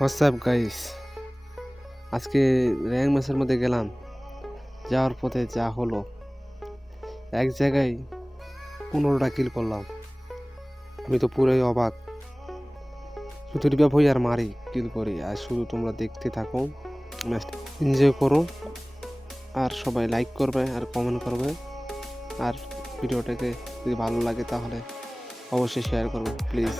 WhatsApp guys, আজকে rank ম্যাচের মধ্যে গেলাম। যাওয়ার পথে যা হলো, এক জায়গায় 15টা কিল করলাম। আমি তো পুরোই অবাক। শুধু রিভাইভ হই আর মারি, কিল করি। আর শুধু তোমরা দেখতে থাকো, ম্যাচটা এনজয় করো। আর সবাই লাইক করবে আর কমেন্ট করবে। আর ভিডিওটাকে যদি ভালো লাগে তাহলে অবশ্যই শেয়ার করবে প্লিজ।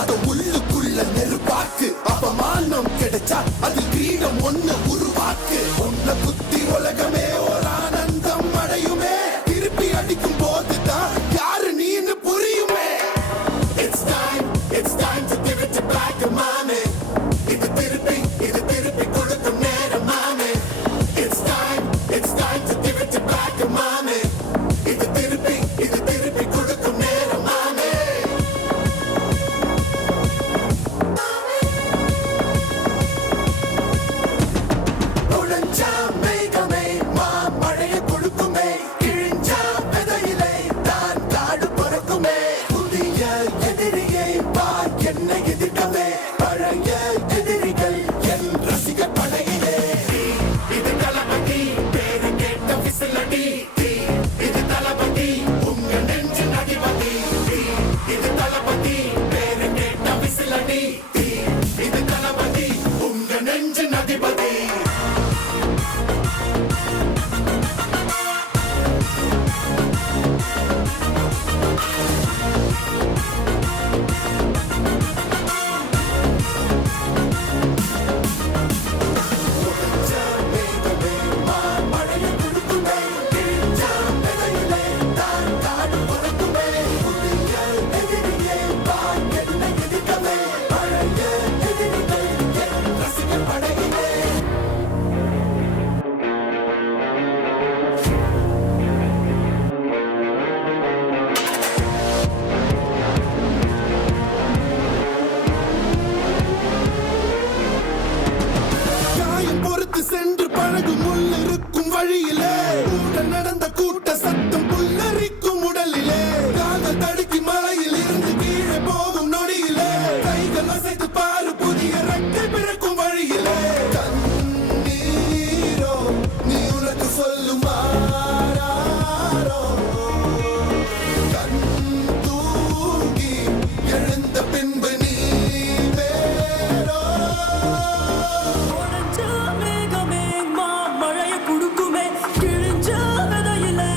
அது உள்ளுக்குள்ள நெருப்பாக்கு அப்பமானம் கிடைச்சா அது கிரீடம் ஒண்ணு உருவாக்கு உன்னை குத்தி உலகமே ஒரு ஆனந்தம் அடையுமே திருப்பி அடிக்கும் போதுதான் யாரு நீன்னு புரியுமே. It's time to give it to black மாமே. இது திருப்பி கொடுக்கும் நேரம் மாமே. It's time to give it to black மாமே. இது திருப்பி கொடுக்கும் நேரம் மாமே. சென்று பழகும் உள்ளிருக்கும் வழியிலே கூட நடந்த கூட்ட சத்தம் புல்லரிக்கும் உடலிலே காதல் தடுக்கி மலையில் இருந்து கீழே போகும் நொடியிலே கைகள் அசைத்து பாரு புதிய ரெக்கை பிறக்கும் வழியிலே கண்ணீரோ நீ உனக்கு சொல்லுமாறோ கண் தூங்கி எழுந்த பின்பு நீ வேறோ மழைய குடுக்குமே கிழிஞ்ச விதையிலே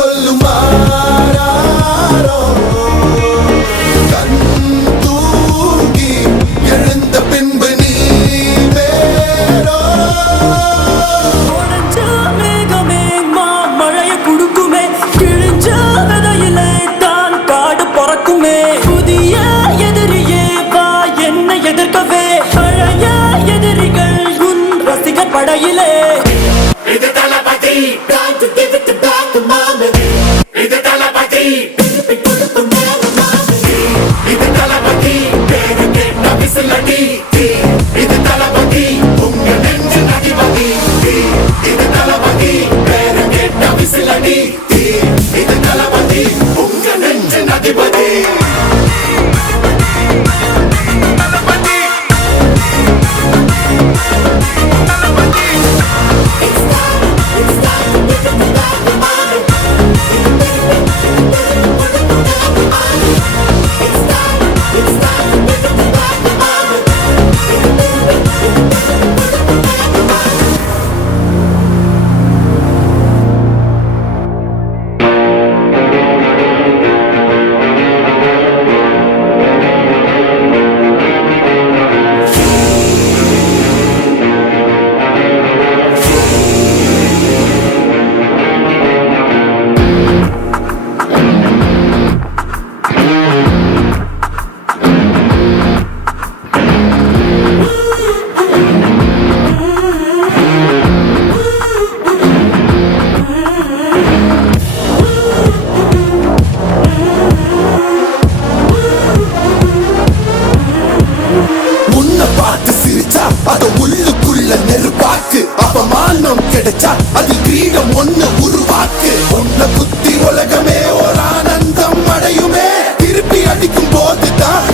சொல்லுமாறாரோ கண் தூங்கி எழுந்த பின்பு நீ வேறோ உடைஞ்ச மேகமே மாமழைய குடுக்குமே, கிழிஞ்ச விதையிலே தான் காடு பொறக்குமே. புதிய எதிரியே வா என்னை எதிர்க்கவே, பழைய எதிரிகள் உன் ரசிகர் படையிலே. இது தளபதி time to give it back to mama இது தளபதி திருப்பி கொடுக்கும் நேரம் mama இது தளபதி பேரு கேட்ட விசிலடி இது தளபதி உங்க நெஞ்சு அதிபதி இது தளபதி பேரு கேட்ட விசிலடி இது தளபதி உங்க நெஞ்சு அதிபதி உன்னை பார்த்து சிரிச்சா அத உள்ளுக்குள்ள நெருப்பாக்கு அப்பமானம் கிடைச்சா அது கிரீடம் ஒண்ணு உருவாக்கு உன்னை குத்தி உலகமே ஒரு ஆனந்தம் அடையுமே திருப்பி அடிக்கும் போதுதான்